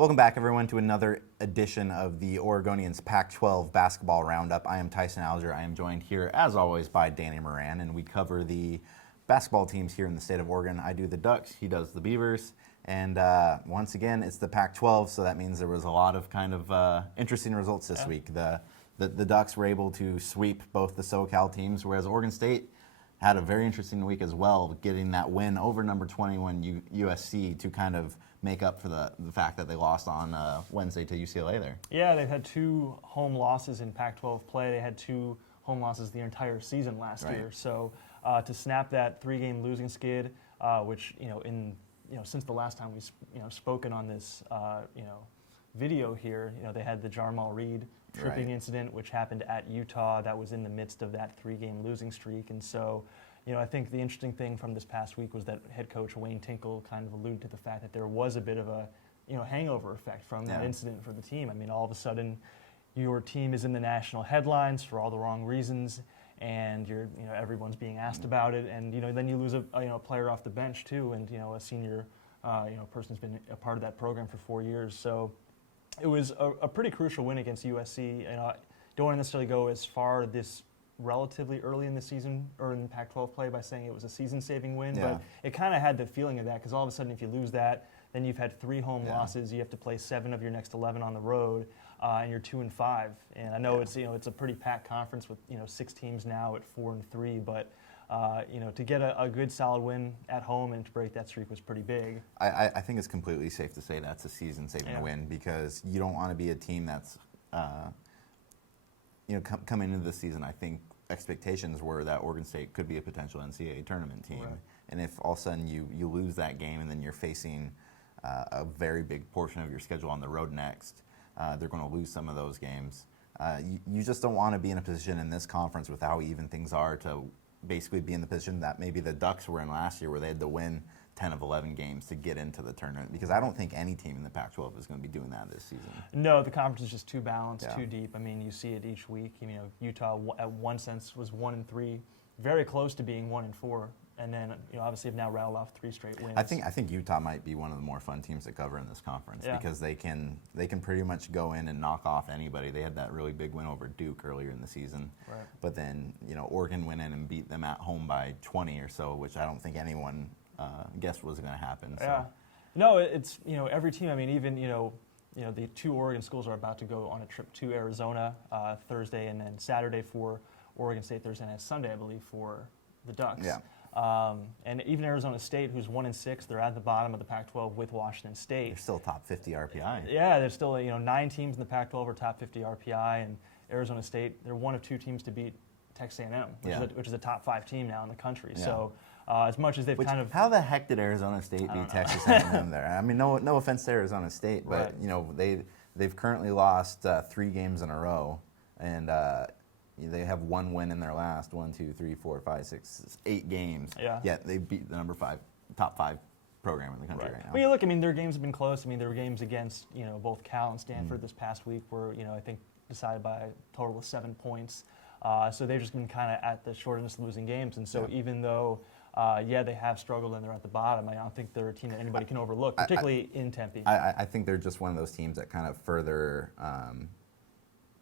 Welcome back, everyone, to another edition of the Oregonians Pac-12 Basketball Roundup. I am Tyson Alger. I am joined here, as always, by Danny Moran, and we cover the basketball teams here in the state of Oregon. I do the Ducks, he does the Beavers, and once again, it's the Pac-12, so that means there was a lot of interesting results this week. The Ducks were able to sweep both the SoCal teams, whereas Oregon State had a very interesting week as well, getting that win over number 21 USC to kind of make up for the fact that they lost on Wednesday to UCLA there. Yeah, they've had two home losses in Pac-12 play. They had two home losses the entire season last year. So to snap that three-game losing skid, which since the last time we spoken on this video here, they had the Jarmal Reed tripping incident, which happened at Utah. That was in the midst of that three-game losing streak, and so. I think the interesting thing from this past week was that head coach Wayne Tinkle kind of alluded to the fact that there was a bit of a hangover effect from that incident for the team. I mean, all of a sudden, your team is in the national headlines for all the wrong reasons, and everyone's being asked about it, and then you lose a player off the bench too, and a senior person's been a part of that program for 4 years. So it was a pretty crucial win against USC. Don't want to necessarily go as far this relatively early in the season or in Pac-12 play by saying it was a season-saving win, but it kind of had the feeling of that because all of a sudden if you lose that, then you've had 3 home losses. You have to play 7 of your next 11 on the road, and you're 2-5. And I know it's it's a pretty packed conference with 6 teams now at 4-3, but to get a good solid win at home and to break that streak was pretty big. I think it's completely safe to say that's a season-saving win because you don't want to be a team that's coming into the season. I think expectations were that Oregon State could be a potential NCAA tournament team. Right. And if all of a sudden you lose that game and then you're facing a very big portion of your schedule on the road next, they're going to lose some of those games. You just don't want to be in a position in this conference with how even things are to basically be in the position that maybe the Ducks were in last year where they had to win 10 of 11 games to get into the tournament, because I don't think any team in the Pac-12 is going to be doing that this season. No, the conference is just too balanced, too deep. I mean, you see it each week. Utah, at one sense, was 1-3, very close to being 1-4, and then obviously have now rattled off 3 straight wins. I think Utah might be one of the more fun teams to cover in this conference because they can pretty much go in and knock off anybody. They had that really big win over Duke earlier in the season, but then Oregon went in and beat them at home by 20 or so, which I don't think anyone guess was going to happen. So. Yeah, no, it's every team. I mean, even the 2 Oregon schools are about to go on a trip to Arizona Thursday and then Saturday for Oregon State, Thursday and Sunday, I believe, for the Ducks. Yeah. And even Arizona State, who's 1-6, they're at the bottom of the Pac-12 with Washington State. They're still top 50 RPI. Yeah, there's still 9 teams in the Pac-12 are top 50 RPI, and Arizona State, they're one of 2 teams to beat Texas A&M, which is a top 5 team now in the country. Yeah. So. As much as they've how the heck did Arizona State beat Texas A&M there? I mean, no offense to Arizona State, but they've currently lost 3 games in a row, and they have 1 win in their last 8 games. Yeah. Yet they beat the top 5 program in the country right now. Well, look, I mean, their games have been close. I mean, there were games against both Cal and Stanford this past week where I think decided by a total of 7 points. So they've just been kind of at the short end of losing games, and so even though. They have struggled and they're at the bottom. I don't think they're a team that anybody can overlook, particularly in Tempe. I think they're just one of those teams that kind of further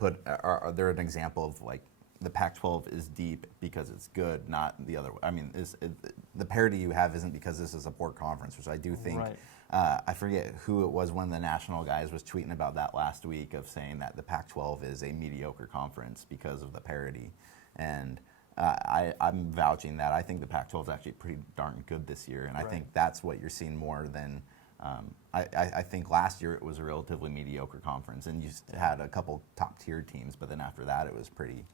they're an example of like the Pac-12 is deep because it's good, not the other way. I mean, the parity you have isn't because this is a poor conference, which I do think. Right. I forget who it was. One of the national guys was tweeting about that last week of saying that the Pac-12 is a mediocre conference because of the parity, and. I'm vouching that. I think the Pac-12 is actually pretty darn good this year, and I think that's what you're seeing more than I think last year it was a relatively mediocre conference, and you had a couple top-tier teams, but then after that it was pretty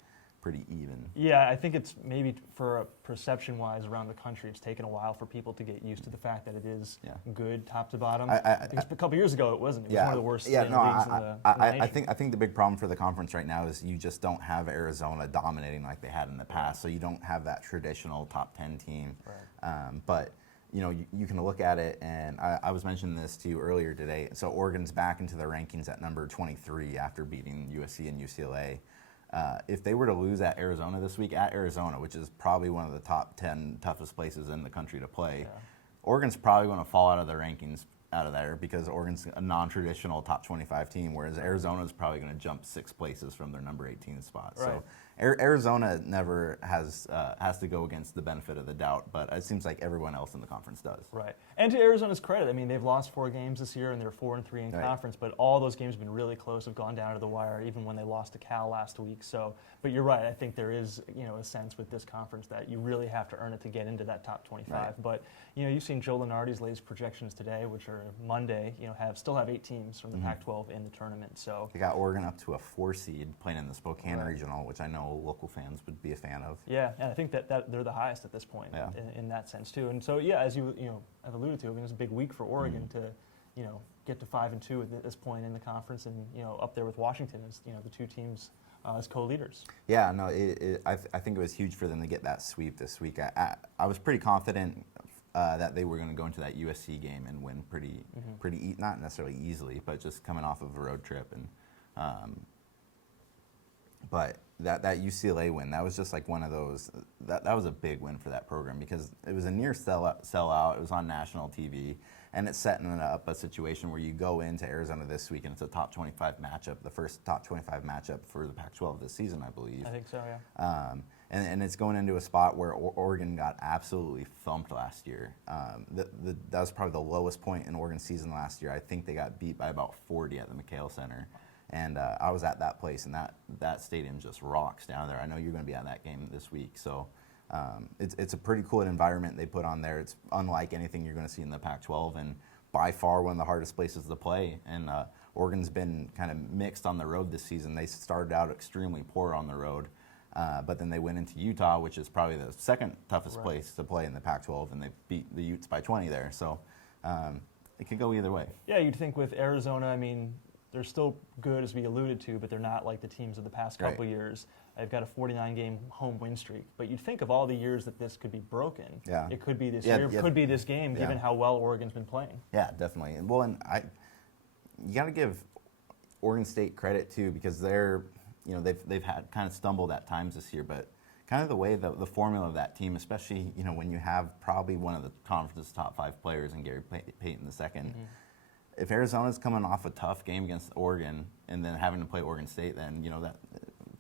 even. Yeah, I think it's maybe for perception-wise around the country, it's taken a while for people to get used to the fact that it is good top to bottom. Because a couple years ago it wasn't. It was one of the worst leagues in the nation. I think the big problem for the conference right now is you just don't have Arizona dominating like they had in the past. So you don't have that traditional top 10 team. Right. But you can look at it, and I was mentioning this to you earlier today. So Oregon's back into the rankings at number 23 after beating USC and UCLA. If they were to lose at Arizona this week, at Arizona, which is probably one of the top 10 toughest places in the country to play, Oregon's probably going to fall out of the rankings out of there because Oregon's a non-traditional top 25 team, whereas Arizona's probably going to jump 6 places from their number 18 spot. Right. So Arizona never has to go against the benefit of the doubt, but it seems like everyone else in the conference does. Right. And to Arizona's credit, I mean, they've lost 4 games this year, and they're 4-3 in Right. conference, but all those games have been really close, have gone down to the wire, even when they lost to Cal last week. So, but you're right. I think there is, a sense with this conference that you really have to earn it to get into that top 25. Right. But, you've seen Joe Lunardi's latest projections today, which are Monday, still have 8 teams from the Pac-12 in the tournament. So They got Oregon up to a 4 seed playing in the Spokane Right. Regional, which I know local fans would be a fan of. yeah, and I think that they're the highest at this point Yeah. in that sense too. And so as you have alluded to, I mean, it's a big week for Oregon to get to 5-2 at this point in the conference, and up there with Washington as the 2 teams as co-leaders. Yeah, no, I think it was huge for them to get that sweep this week. I was pretty confident that they were going to go into that USC game and win not necessarily easily, but just coming off of a road trip. And but that UCLA win, that was just like one of those. That was a big win for that program because it was a near sellout. It was on national TV, and it's setting up a situation where you go into Arizona this week and it's a top 25 matchup, the first top 25 matchup for the Pac-12 this season, I believe. I think so, yeah. And it's going into a spot where Oregon got absolutely thumped last year. That was probably the lowest point in Oregon's season last year. I think they got beat by about 40 at the McHale Center. And I was at that place, and that stadium just rocks down there. I know you're going to be at that game this week. So it's a pretty cool environment they put on there. It's unlike anything you're going to see in the Pac-12, and by far one of the hardest places to play. And Oregon's been kind of mixed on the road this season. They started out extremely poor on the road. But then they went into Utah, which is probably the second toughest Right. place to play in the Pac-12, and they beat the Utes by 20 there. So it could go either way. Yeah, you'd think with Arizona, I mean, they're still good, as we alluded to, but they're not like the teams of the past couple years. They've got a 49-game home win streak. But you'd think of all the years that this could be broken. Yeah. It could be this year, it could be this game, given how well Oregon's been playing. Yeah, definitely. And well, you got to give Oregon State credit too, because they've had kind of stumbled at times this year, but kind of the way the formula of that team, especially when you have probably one of the conference's top 5 players in Gary Payton II. If Arizona's coming off a tough game against Oregon and then having to play Oregon State, then that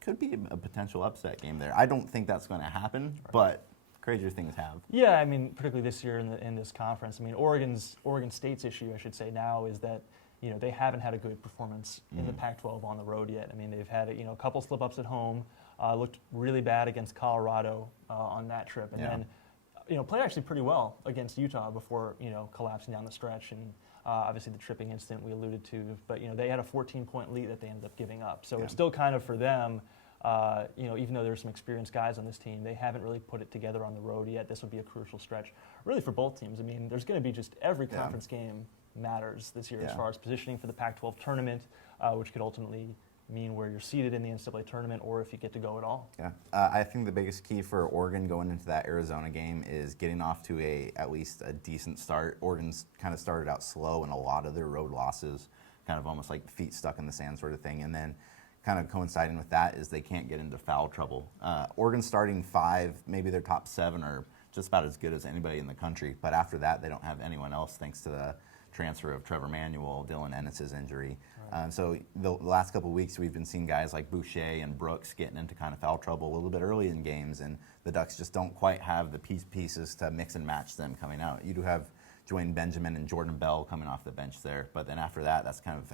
could be a potential upset game there. I don't think that's going to happen, but crazier things have. Yeah, I mean, particularly this year in this conference. I mean, Oregon State's issue, I should say now, is that they haven't had a good performance in the Pac-12 on the road yet. I mean, they've had a couple slip-ups at home, looked really bad against Colorado on that trip, and then played actually pretty well against Utah before collapsing down the stretch, and obviously the tripping incident we alluded to. But they had a 14-point lead that they ended up giving up. So it's still kind of for them. Even though there's some experienced guys on this team, they haven't really put it together on the road yet. This will be a crucial stretch, really, for both teams. I mean, there's going to be just every conference game matters this year as far as positioning for the Pac-12 tournament, which could ultimately mean where you're seated in the NCAA tournament or if you get to go at all. Yeah, I think the biggest key for Oregon going into that Arizona game is getting off to at least a decent start. Oregon's kind of started out slow in a lot of their road losses, kind of almost like feet stuck in the sand sort of thing, and then kind of coinciding with that is they can't get into foul trouble. Oregon's starting 5, maybe their top 7 are just about as good as anybody in the country, but after that they don't have anyone else thanks to the transfer of Trevor Manuel, Dylan Ennis's injury. So the last couple of weeks we've been seeing guys like Boucher and Brooks getting into kind of foul trouble a little bit early in games, and the Ducks just don't quite have the pieces to mix and match them coming out. You do have Dwayne Benjamin and Jordan Bell coming off the bench there, but then after that, that's kind of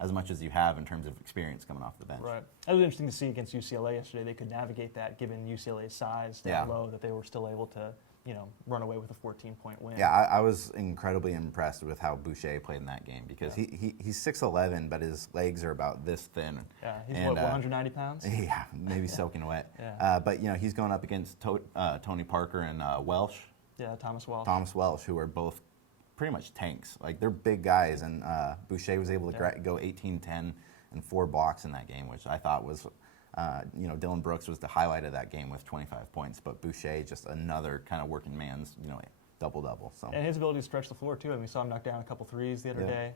as much as you have in terms of experience coming off the bench. Right. It was interesting to see against UCLA yesterday. They could navigate that given UCLA's size down low, that they were still able to run away with a 14-point win. Yeah, I was incredibly impressed with how Boucher played in that game because he's 6'11", but his legs are about this thin. Yeah, he's 190 pounds? Yeah, maybe soaking wet. Yeah. But he's going up against Tony Parker and Welsh. Yeah, Thomas Welsh. Thomas Welsh, who are both pretty much tanks. Like, they're big guys, and Boucher was able to go 18-10 and 4 blocks in that game, which I thought was Dylan Brooks was the highlight of that game with 25 points, but Boucher just another kind of working man's, double-double. So. And his ability to stretch the floor, too. I mean, we saw him knock down a couple threes the other day.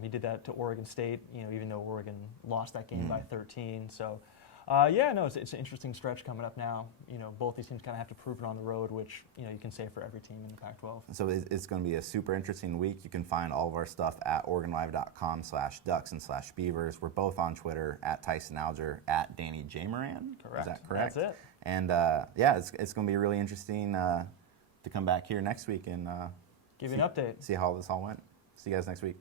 He did that to Oregon State, even though Oregon lost that game by 13. So, Yeah, no, it's an interesting stretch coming up now. Both these teams kind of have to prove it on the road, which, you can say for every team in the Pac-12. So it's going to be a super interesting week. You can find all of our stuff at OregonLive.com/Ducks and/Beavers. We're both on Twitter at Tyson Alger, at Danny J. Moran. Correct. Is that correct? That's it. And yeah, it's going to be really interesting to come back here next week and give you an update. See how this all went. See you guys next week.